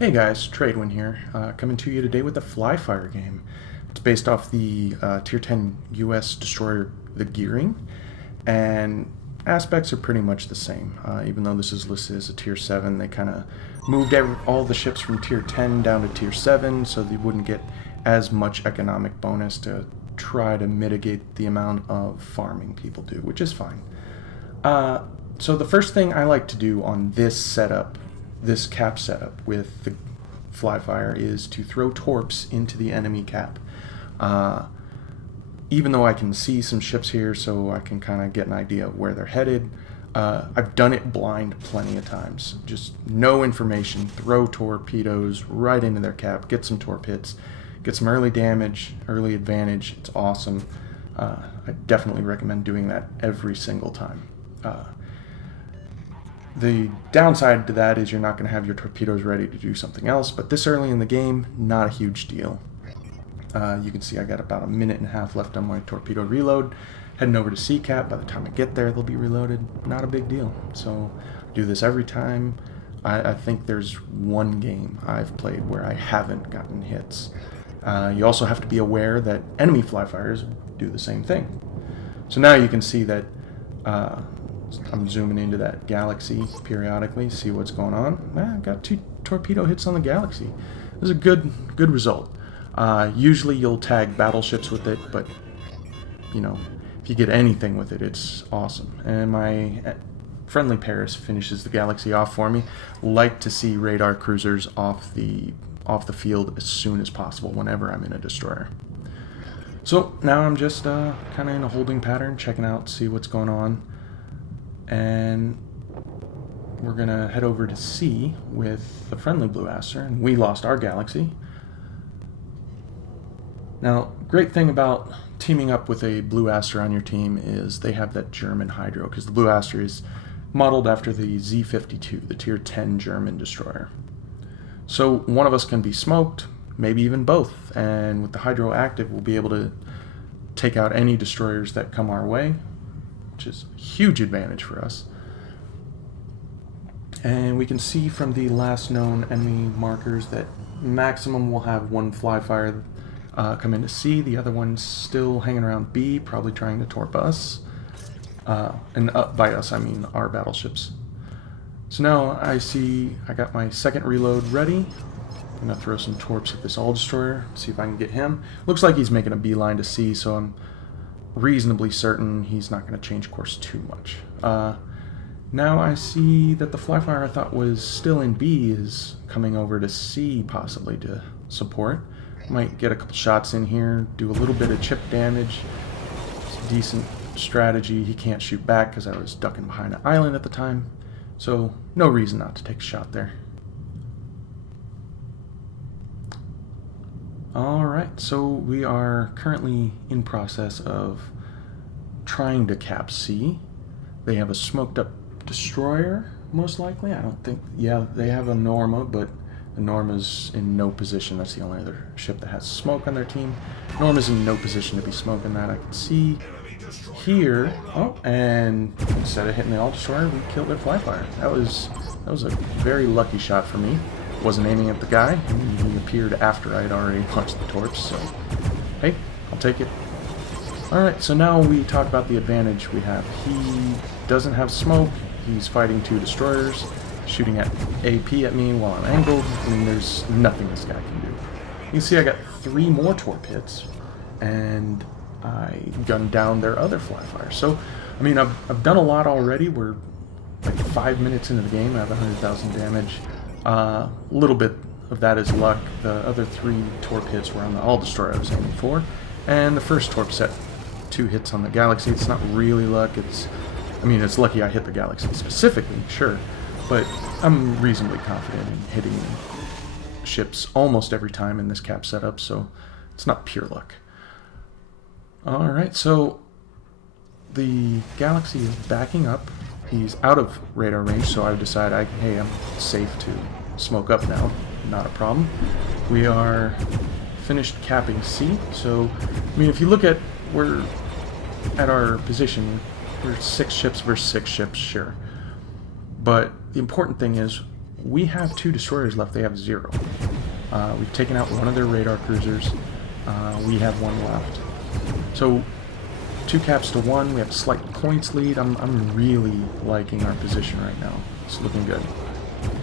Hey guys, Tradewin here, coming to you today with the Flyfire game. It's based off the Tier 10 US destroyer, the Gearing, and aspects are pretty much the same. Even though this is listed as a Tier 7, they kind of moved all the ships from Tier 10 down to Tier 7 so they wouldn't get as much economic bonus to try to mitigate the amount of farming people do, which is fine. So the first thing I like to do on this setup, this cap setup with the Flyfire, is to throw torps into the enemy cap. Even though I can see some ships here, so I can kind of get an idea of where they're headed, I've done it blind plenty of times. Just no information, throw torpedoes right into their cap, get some torp hits, get some early damage, early advantage. It's awesome. I definitely recommend doing that every single time. The downside to that is you're not going to have your torpedoes ready to do something else, but this early in the game, not a huge deal. You can see I got about a minute and a half left on my torpedo reload. Heading over to C-cap. By the time I get there, they'll be reloaded. Not a big deal. So I do this every time. I think there's one game I've played where I haven't gotten hits. You also have to be aware that enemy Flyfires do the same thing. So now you can see that I'm zooming into that galaxy periodically, see what's going on. I got 2 torpedo hits on the galaxy. This is a good result. Usually you'll tag battleships with it, but you know, if you get anything with it, it's awesome. And my friendly Paris finishes the galaxy off for me. Like to see radar cruisers off the field as soon as possible whenever I'm in a destroyer. So now I'm just kind of in a holding pattern, checking out, see what's going on. And we're going to head over to C with the friendly Blue Aster, and we lost our galaxy. Now, great thing about teaming up with a Blue Aster on your team is they have that German Hydro, because the Blue Aster is modeled after the Z-52, the Tier 10 German destroyer. So one of us can be smoked, maybe even both, and with the Hydro active, we'll be able to take out any destroyers that come our way, which is a huge advantage for us. And we can see from the last known enemy markers that maximum will have one Flyfire come into C, the other one's still hanging around B, probably trying to torp us. And by us, I mean our battleships. So now I see I got my second reload ready. I'm going to throw some torps at this all-destroyer, see if I can get him. Looks like he's making a beeline to C, so I'm reasonably certain he's not going to change course too much. Now I see that the Flyfire I thought was still in B is coming over to C, possibly to support. Might get a couple shots in here, do a little bit of chip damage. It's a decent strategy. He can't shoot back because I was ducking behind an island at the time, so no reason not to take a shot there. Alright, so we are currently in process of trying to cap C. They have a smoked up destroyer, most likely. I don't think, yeah, they have a Norma, but the Norma's in no position. That's the only other ship that has smoke on their team. Norma's in no position to be smoking that. I can see here, oh, and instead of hitting the all-destroyer, we killed their Flyfire. That was a very lucky shot for me. Wasn't aiming at the guy. He appeared after I had already punched the torps, so hey, I'll take it. Alright, so now we talk about the advantage we have. He doesn't have smoke. He's fighting 2 destroyers, shooting at AP at me while I'm angled. I mean, there's nothing this guy can do. You can see I got 3 more torp hits, and I gunned down their other Flyfire. So, I mean, I've done a lot already. We're like 5 minutes into the game. I have 100,000 damage. A little bit of that is luck. The other 3 torp hits were on the all-destroyer I was aiming for. And the first torp set 2 hits on the Galaxy. It's not really luck. I mean, it's lucky I hit the Galaxy specifically, sure. But I'm reasonably confident in hitting ships almost every time in this cap setup, so it's not pure luck. Alright, so the Galaxy is backing up. He's out of radar range, so I decide, hey, I'm safe to smoke up now. Not a problem. We are finished capping C, so, I mean, if you look at, we're at our position, we're 6 ships versus 6 ships, sure. But the important thing is, we have 2 destroyers left. They have 0. We've taken out one of their radar cruisers. We have 1 left. So 2 caps to 1. We have a slight points lead. I'm really liking our position right now. It's looking good.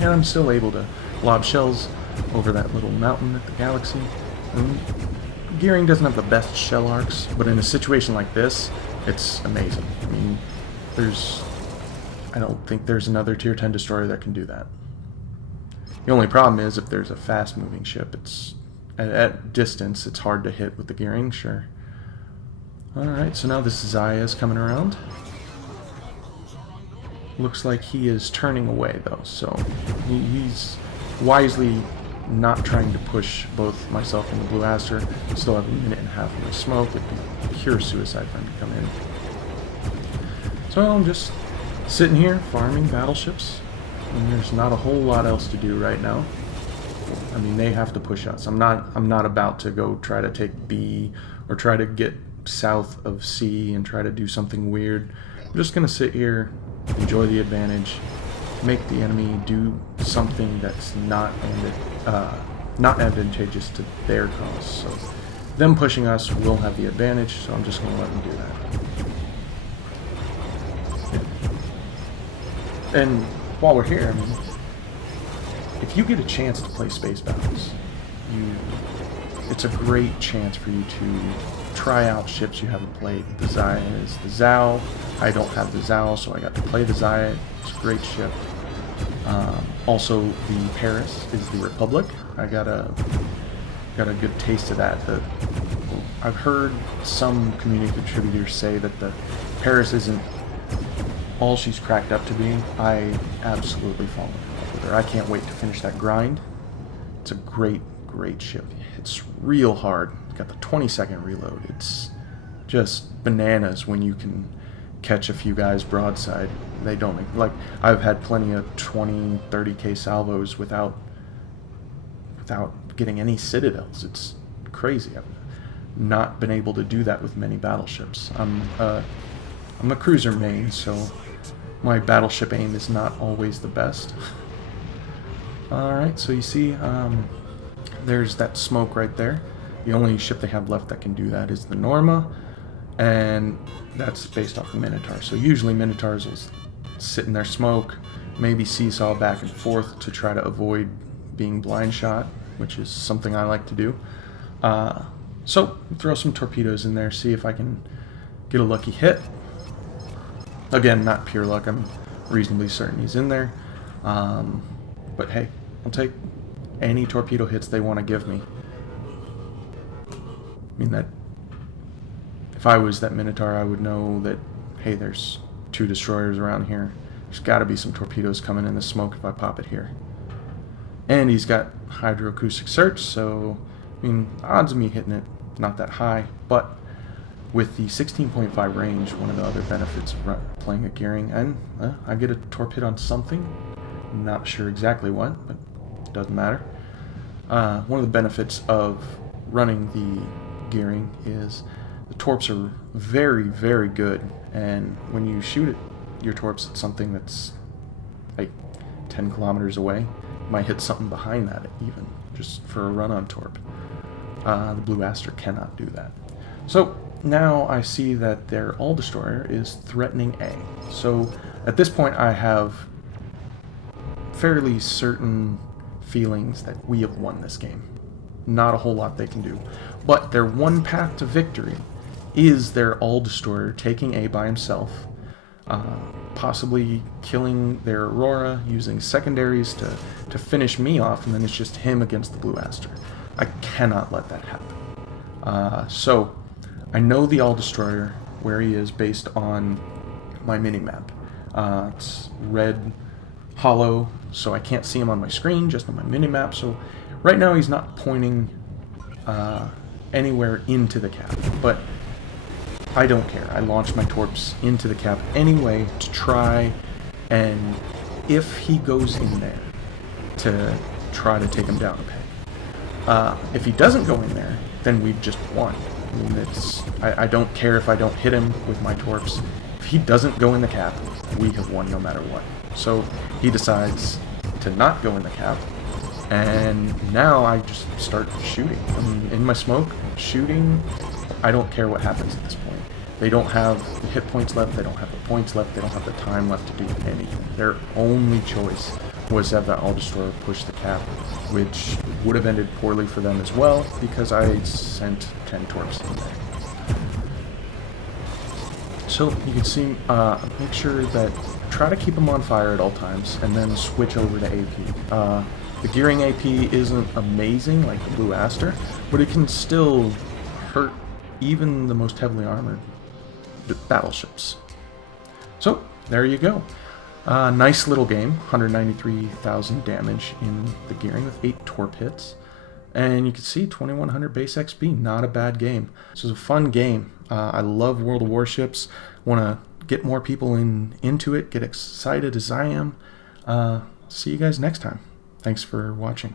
And I'm still able to lob shells over that little mountain at the galaxy. Gearing doesn't have the best shell arcs, but in a situation like this, it's amazing. I mean, I don't think there's another tier 10 destroyer that can do that. The only problem is if there's a fast-moving ship, it's at distance, it's hard to hit with the gearing, sure. Alright, so now this Zaya is coming around. Looks like he is turning away, though, so he's wisely not trying to push both myself and the Blue Aster. Still have a minute and a half of the smoke. It'd be pure suicide for him to come in. So I'm just sitting here farming battleships, and there's not a whole lot else to do right now. I mean, they have to push us. I'm not about to go try to take B or try to get south of C and try to do something weird. I'm just gonna sit here, enjoy the advantage, make the enemy do something that's not advantageous to their cause. So them pushing us will have the advantage, so I'm just going to let them do that. And while we're here, I mean, if you get a chance to play space battles, it's a great chance for you to try out ships you haven't played. The Zaya is the Zao. I don't have the Zao, so I got to play the Zaya. It's a great ship. Also, the Paris is the Republic. I got a good taste of that. I've heard some community contributors say that the Paris isn't all she's cracked up to be. I absolutely fall in love with her. I can't wait to finish that grind. It's a great ship. It's real hard. It's got the 20-second reload. It's just bananas when you can catch a few guys broadside. They don't, like, I've had plenty of 20, 30k salvos without getting any citadels. It's crazy. I've not been able to do that with many battleships. I'm a cruiser main, so my battleship aim is not always the best. Alright, so you see, there's that smoke right there. The only ship they have left that can do that is the Norma, and that's based off the Minotaur. So usually Minotaurs will sit in their smoke, maybe seesaw back and forth to try to avoid being blind shot, which is something I like to do. So throw some torpedoes in there, see if I can get a lucky hit. Again, not pure luck, I'm reasonably certain he's in there. But hey, I'll take any torpedo hits they want to give me. I mean, that if I was that Minotaur, I would know that, hey, there's 2 destroyers around here. There's got to be some torpedoes coming in the smoke if I pop it here. And he's got hydroacoustic search, so, I mean, odds of me hitting it, not that high. But with the 16.5 range, one of the other benefits of playing a gearing, and I get a torp hit on something. Not sure exactly what, but it doesn't matter. One of the benefits of running the gearing is the torps are very, very good, and when you shoot your torps at something that's like 10 kilometers away, you might hit something behind that even, just for a run on torp. The Blue Aster cannot do that. So now I see that their all-destroyer is threatening A. So at this point I have fairly certain feelings that we have won this game. Not a whole lot they can do. But their one path to victory is their all-destroyer taking A by himself, possibly killing their Aurora, using secondaries to finish me off, and then it's just him against the Blue Aster. I cannot let that happen. So I know the all-destroyer, where he is based on my mini-map. It's red hollow, so I can't see him on my screen, just on my mini-map. So right now he's not pointing anywhere into the cap, but I don't care. I launch my torps into the cap anyway to try, and if he goes in there to try to take him down a peg. If he doesn't go in there, then we've just won. I mean, I don't care if I don't hit him with my torps. If he doesn't go in the cap, we have won no matter what. So he decides to not go in the cap. And now I just start shooting. I'm in my smoke, shooting. I don't care what happens at this point. They don't have the hit points left, they don't have the points left, they don't have the time left to do anything. Their only choice was to have that All-Destroyer push the cap, which would have ended poorly for them as well, because I sent 10 torps in there. So you can see, make sure that, try to keep them on fire at all times, and then switch over to AP. The gearing AP isn't amazing like the Blue Aster, but it can still hurt even the most heavily armored battleships. So there you go. Nice little game, 193,000 damage in the gearing with 8 torp hits. And you can see 2100 base XP, not a bad game. This is a fun game. I love World of Warships. Want to get more people into it, get excited as I am. See you guys next time. Thanks for watching.